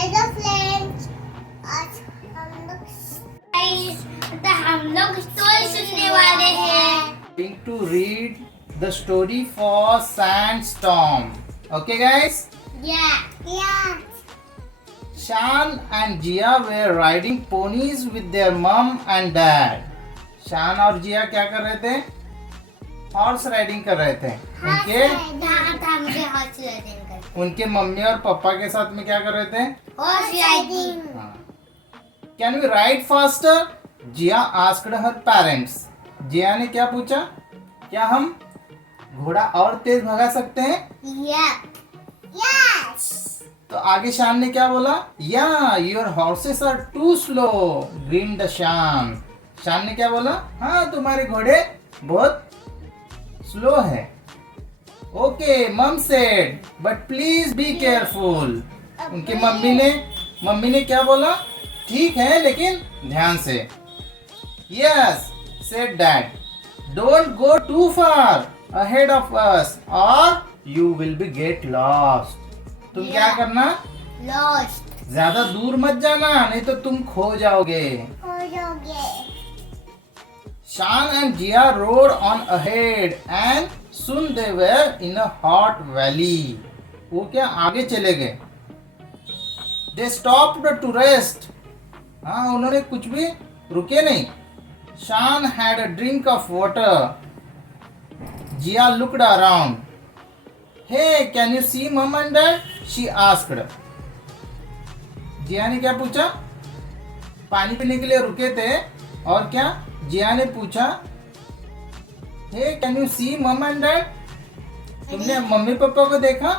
Hello friends, आज हम लोग स्टोरी सुनने वाले हैं। Going to read the story for Sandstorm. Okay, guys? Yeah. Shan and Jia were riding ponies with their mom and dad. शान और जिया क्या कर रहे थे? हॉर्स राइडिंग कर रहे थे। उनके मम्मी और पापा के साथ में क्या कर रहे थे? Horse riding. Can we ride faster? Jia asked her parents. Jia ने क्या पूछा? क्या हम घोड़ा और तेज भगा सकते हैं? यस। तो आगे शान ने क्या बोला? या your horses are too slow, grinned Shaan. Shaan ने क्या बोला? हाँ, तुम्हारे घोड़े बहुत स्लो है। Okay, mum said, but please be careful. उनकी मम्मी ने क्या बोला? ठीक है, लेकिन ध्यान से। Yes, said dad, don't go too far ahead of us or you will be get lost. तुम क्या करना? लॉस्ट। ज्यादा दूर मत जाना, नहीं तो तुम खो जाओगे। Shan and Jia rode on ahead and soon they were in a hot valley. वो क्या आगे चले गए? They stopped to rest. हाँ, उन्होंने कुछ भी रुके नहीं। Shan had a drink of water. Jia looked around. Hey, can you see mom and dad? She asked. जिया ने क्या पूछा? पानी पीने के लिए रुके थे और क्या? जिया ने पूछा, हे कैन यू सी मम एंड डैड? तुमने मम्मी पापा को देखा?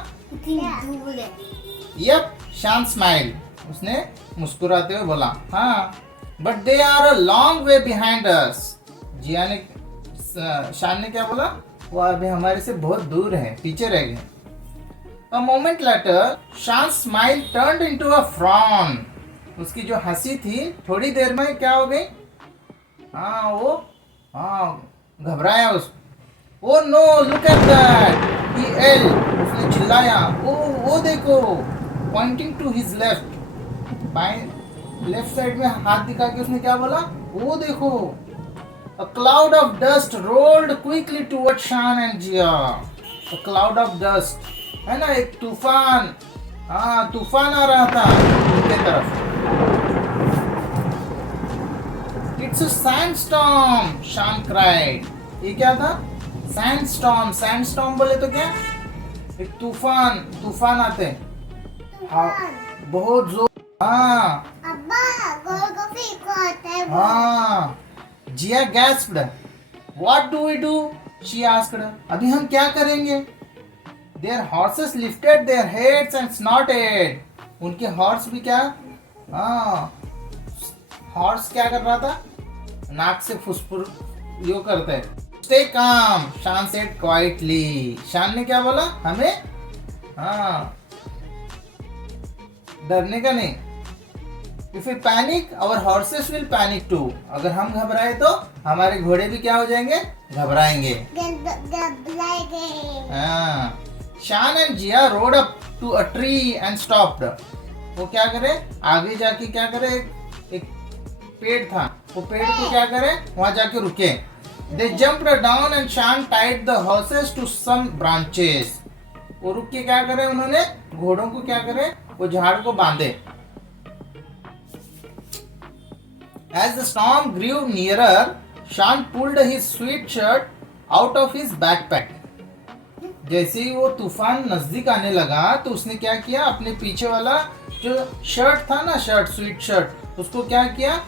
यप, शान स्माइल। उसने मुस्कुराते हुए बोला, हाँ, but they are a long way behind us. Shaan ने क्या बोला? वो अभी हमारे से बहुत दूर है, पीछे रह गए। अ मोमेंट लेटर शान smile turned into a frown. उसकी जो हंसी थी थोड़ी देर में क्या हो गई? घबराया उसको। Oh no, look at that, he yelled. उसने चिल्लाया, वो देखो, पॉइंटिंग टू हिज लेफ्ट। बाएं लेफ्ट साइड में हाथ दिखा के उसने क्या बोला? वो देखो। A cloud of dust rolled quickly toward Shaan and Jia. A cloud of dust है ना, एक तूफान। तूफान आ रहा था उनके तरफ। It's a sandstorm, Shan cried. ये क्या था? Sandstorm. Sandstorm बोले तो क्या? एक तूफान आते हैं। बहुत जोर। जिया gasped. What do we do? She asked. अभी हम क्या करेंगे? Their horses lifted their heads and snorted. उनके हॉर्स भी क्या? हॉर्स क्या कर रहा था? नाक से फुसफुस यो करता है। स्टे काम, शान सेड क्वाइटली। शान ने क्या बोला? हमें डरने का नहीं। If we panic our horses will panic too. अगर हम घबराए तो हमारे घोड़े भी क्या हो जाएंगे? घबराएंगे। Shaan and Jiya rode up to a tree and stopped. वो क्या करे? आगे जाके क्या करे? एक पेड़ था, वो पेड़ को क्या करे? वहां जाके रुके। They jumped down and Shan tied the horses to some branches. वो रुक के क्या करे? उन्होंने घोड़ों को क्या करे? वो झाड़ को बांधे। As the storm grew nearer, Shan pulled his sweatshirt out of his backpack. जैसे ही वो तूफान नजदीक आने लगा तो उसने क्या किया? अपने पीछे वाला जो शर्ट था ना, स्वीट शर्ट, उसको क्या किया?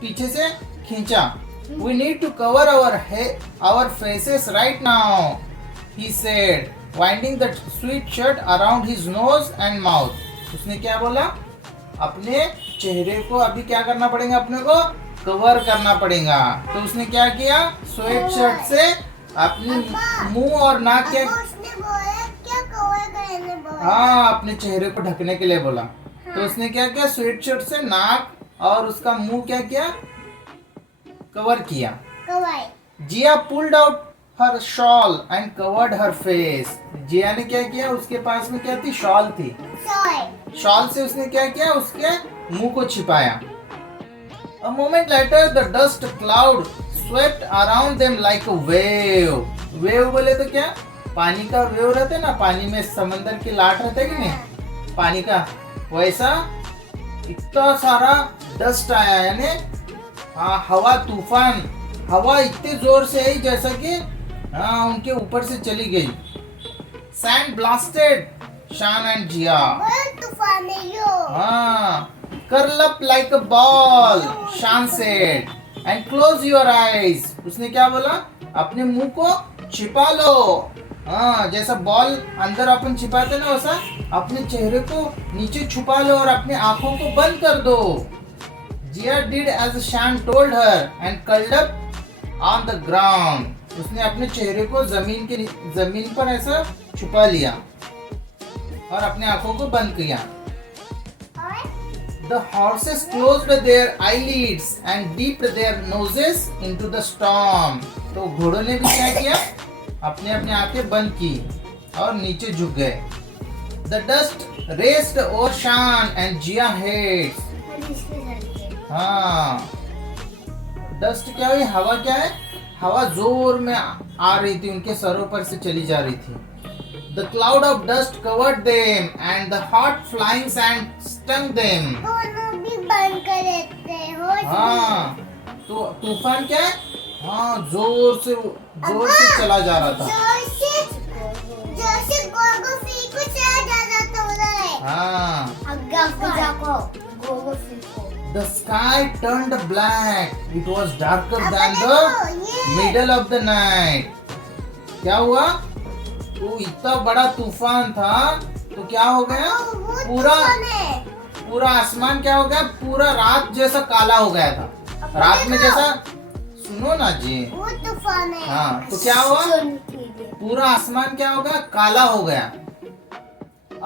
पीछे से खींचा। We need to cover our faces right now, he said, winding the sweet shirt around his nose and mouth. उसने क्या बोला? अपने चेहरे को अभी क्या करना पड़ेगा? अपने को कवर करना पड़ेगा। तो उसने क्या किया? स्वेट शर्ट से अपने मुंह और नाक क्या अपने चेहरे को ढकने के लिए बोला। तो उसने क्या किया? स्वेट शर्ट से नाक और उसका मुंह क्या किया? कवर किया। Jia pulled out her shawl and covered her face. Jia ने क्या किया, उसके पास में क्या थी, शॉल थी, शॉल से उसने क्या किया, उसके मुंह को छिपाया. A moment later the dust cloud swept around them like a wave. Wave बोले तो क्या, पानी का वेव रहता है ना, पानी में समंदर की लाट रहता है कि नहीं, पानी का, वैसा इतना सारा डस्ट आया, यानी हवा तूफान, हवा इतने जोर से आई जैसा कि उनके ऊपर से चली गई. Sand blasted Shan and Jia. Curl up like a ball, Shan said, and close your eyes. उसने क्या बोला, अपने मुंह को छिपा लो. जैसा बॉल अंदर अपन छिपाते ना, वैसा अपने चेहरे को नीचे छुपा लो और अपने आंखों को बंद कर दो. Jia did as Shan told her and curled up on the ground. उसने अपने चेहरे को जमीन पर ऐसा छुपा लिया और अपने आंखों को बंद किया. The horses closed their eyelids and dipped their noses into the storm. तो घोड़ों ने भी क्या किया, अपने अपने आंखें बंद की और नीचे झुक गए. The dust raced over Shan and Jia heads. Dust क्या हुई, हवा क्या है, हवा जोर में आ रही थी, उनके सरों पर से चली जा रही थी. The cloud of dust covered them and the hot flying sand stung them. तो तूफान क्या है, जोर से चला जा रहा था. The sky turned black. It was darker than the middle of the night. क्या हुआ, तो इतना बड़ा तूफान था तो क्या हो गया, पूरा आसमान क्या हो गया, पूरा रात जैसा काला हो गया था. रात में जैसा, सुनो ना जी, वो तूफान है. तो क्या हुआ, पूरा आसमान क्या हो गया, काला हो गया.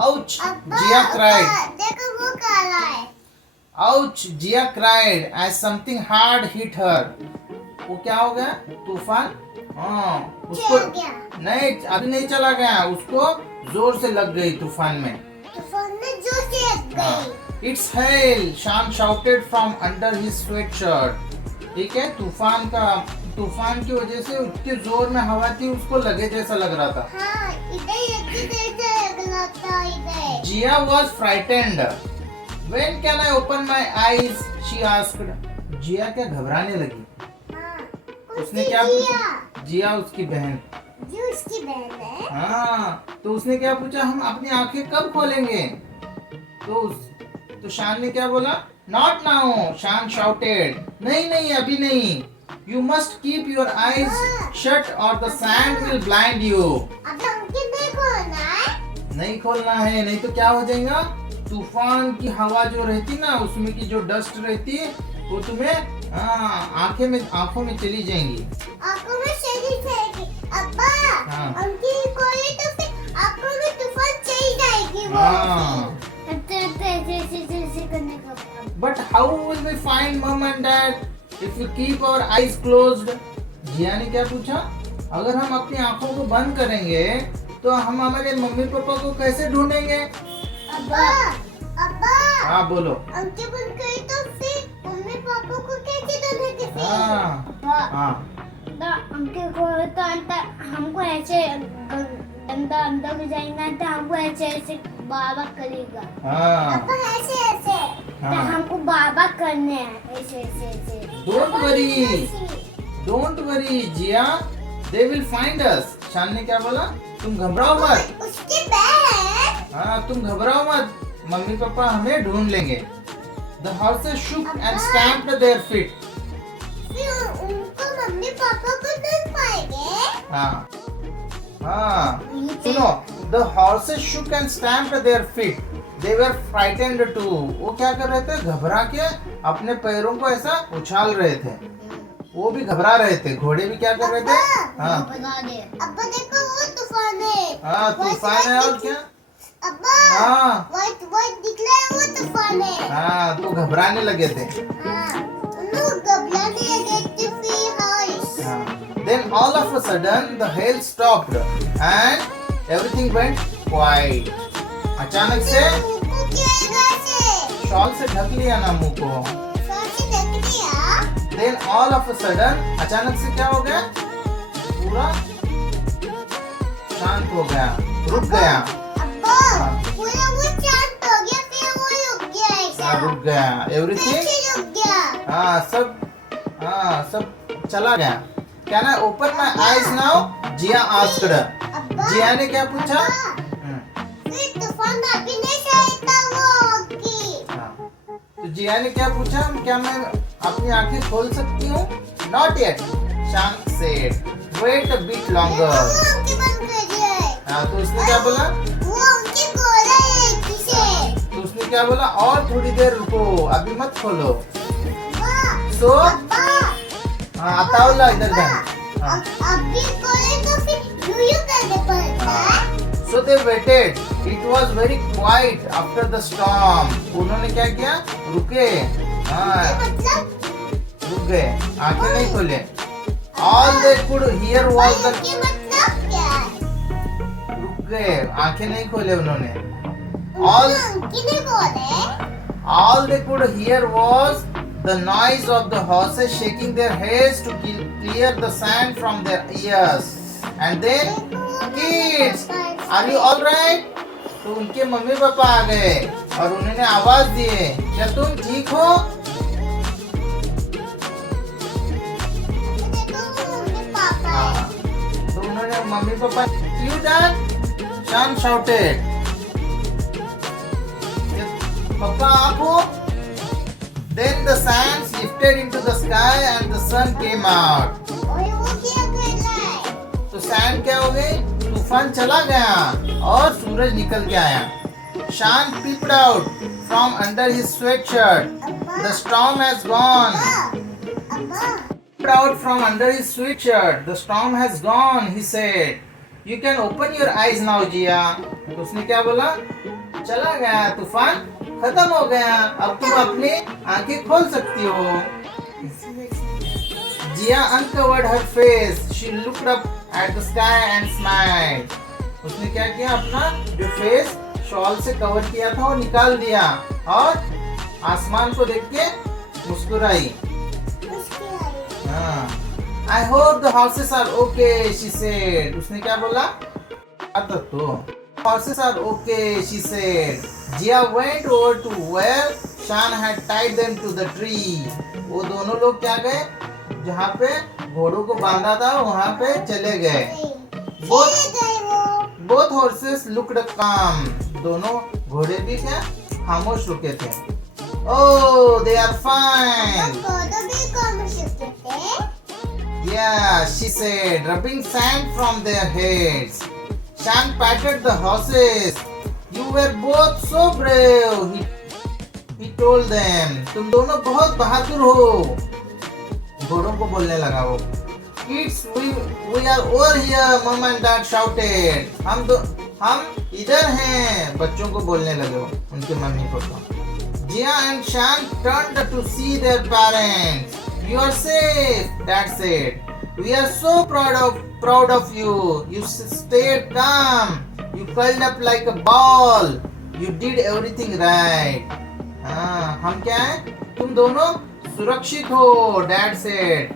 Ouch, Jia cried. देखो वो काला है. Ouch, Jia cried as something hard hit her. वो क्या हो गया, तूफान, उसको नहीं, अभी नहीं चला गया, उसको जोर से लग गई तूफान में. तूफान में जोर से लग गई. It's hail, Shan shouted from under his sweatshirt. ठीक है, तूफान की वजह से उसके जोर में हवा थी, उसको लगे जैसा लग रहा था. Jia was frightened. When can I open my eyes? She asked. जिया क्या घबराने लगी. उसने क्या पूछा, जिया उसकी बहन, जो उसकी बहन है. तो उसने क्या पूछा, हम अपनी आंखें कब खोलेंगे. तो शान ने क्या बोला, Not now, Shan shouted. नहीं अभी नहीं. You must keep your eyes shut or the sand will blind you. अब आंखें नहीं खोलना है. नहीं खोलना है, नहीं तो क्या हो जाएगा, तूफान की हवा जो रहती ना, उसमें की जो डस्ट रहती है वो तुम्हें आंखों में चली जाएंगी. आंखों में चली जाएगी. अब्बा, आंखें खोले तो फिर आंखों में तूफान चली जाएगी. वो But how will we find mom and dad if we keep our eyes closed? जिया ने क्या पूछा, अगर हम अपनी आंखों को बंद करेंगे तो हम हमारे मम्मी पापा को कैसे ढूंढेंगे. अब्बा, हाँ बोलो. आंखें बंद करी तो फिर मम्मी पापा को कैसे ढूंढेंगे. आंखें खोले तो हमको ऐसे अंदर में जाएगा, तो हमको ऐसे बाबा करेगा. अब्बा ऐसे तो हमको बाबा करने हैं ऐसे. Don't worry Jiya, they will find us. शान ने क्या बोला, तुम घबराओ मत. उसकी बहन. तुम घबराओ मत, मम्मी पापा हमें ढूंढ लेंगे. The horses shook and stamped their feet. फिर उनको मम्मी पापा को ढूंढ पाएंगे. सुनो, the horses shook and stamped their feet. They were frightened too. वो क्या कर रहे थे, घबरा के अपने पैरों को ऐसा उछाल रहे थे. वो भी घबरा रहे थे, घोड़े भी क्या कर रहे थे. अब्बा देखो वो तूफान है. तूफान है और क्या. अब्बा वाइट दिख रहा है, वो तूफान है. तो घबराने लगे थे. घबराने लगे थे. Then all of a sudden the hail stopped and everything went quiet. अचानक से शॉल से ढक लिया ना मुंह को. Then all of a sudden अचानक से क्या हो गया? पूरा शांत हो गया, रुक गया. रुक गया. एवरीथिंग सब चला गया. Can I open my eyes now? Jiya asked. जिया ने क्या पूछा? तो जिया ने क्या पूछा? क्या मैं अपनी आंखें खोल सकती हूँ? Not yet. शांत said. Wait a bit longer. तो उसने क्या बोला? तो उसने क्या बोला? और थोड़ी देर रुको, अभी मत खोलो. So अताउल्ला इधर जाना. So they waited. It was very quiet after the storm. उन्होंने क्या किया? रुके. रुक गए, आंखें नहीं खोले. All they could hear was the. रुक गए, आंखें नहीं खोले उन्होंने. All they could hear was the noise of the horses shaking their heads to clear the sand from their ears. And then, kids, are you all right? तो उनके mummy papa आ गए और उन्होंने आवाज दिए, क्या तुम ठीक हो? तो उन्होंने mummy papa, you done? Sean shouted. पापा आप हो? Then the sands lifted into the sky and the sun came out. तो सैंड क्या हो गई? तूफान चला गया और सूरज निकल के आया. Sean peeped out from under his sweatshirt. The storm has gone. Peeped out from under his sweatshirt. The storm has gone, he said. You can open your eyes now, जिया. तो उसने क्या बोला? चला गया तूफान, खत्म हो गया, अब तुम अपनी आंखें खोल सकती हो. जिया uncovered her face. She looked up at the sky and smiled. उसने क्या किया? अपना जो फेस शॉल से कवर किया था वो निकाल दिया और आसमान को देख के मुस्कुराई. I hope the horses are okay, she said. उसने क्या बोला? आता तो horses are okay, she said. Jia went over to where Sean had tied them to the tree. वो दोनों लोग क्या गए? जहाँ पे घोड़ों को बांधा था वहाँ पे चले गए. Both horses looked calm. दोनों घोड़े भी क्या खामोश रुके थे. Oh, they are fine. Yeah, she said, rubbing sand from their heads. Sean patted the horses. You were both so brave. He told them. तुम दोनों बहुत बहादुर हो. घोड़ों को बोलने लगा वो. Kids, we are over here. Mom and Dad shouted. हम इधर हैं. बच्चों को बोलने लगे वो, उनके mummy papa. Jia and Sean turned to see their parents. You are safe, Dad said. We are so proud of you. You stayed calm. You curled up like a ball. You did everything right. हम क्या हैं? तुम दोनों सुरक्षित हो, Dad said.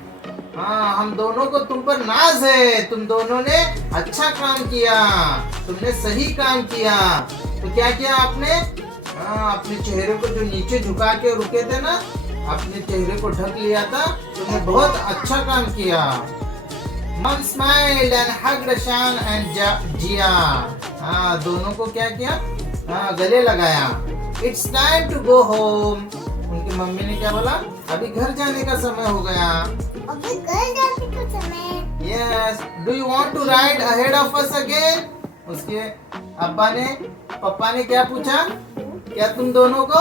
हम दोनों को तुम पर नाज है. तुम दोनों ने अच्छा काम किया. तुमने सही काम किया. तो क्या किया आपने? अपने चेहरे को जो नीचे झुका के रुके थे ना, अपने चेहरे को ढक लिया था. तुमने बहुत अच्छा काम किया. Mom smiled and hugged Sean and Jia. दोनों को क्या किया? गले लगाया. It's time to go home. उनकी मम्मी ने क्या बोला? अभी घर जाने का समय हो गया. अभी घर जाने का समय. Yes. Do you want to ride ahead of us again? उसके पापा ने क्या पूछा? क्या तुम दोनों को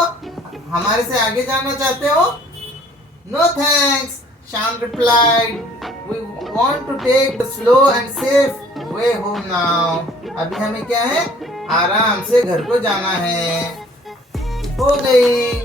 हमारे से आगे जाना चाहते हो? No thanks, Sean replied. We want to take the slow and safe way home now. अभी हमें क्या है? आराम से घर को जाना है. हो गई.